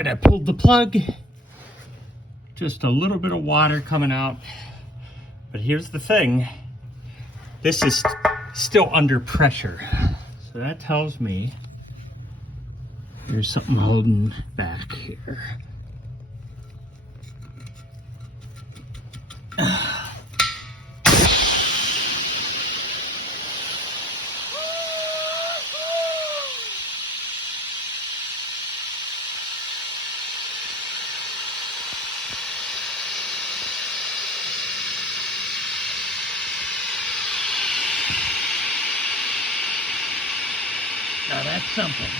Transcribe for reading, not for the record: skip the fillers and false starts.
right, I pulled the plug. Just a little bit of water coming out. But here's the thing. This is still under pressure. So that tells me there's something holding back here. Now that's something.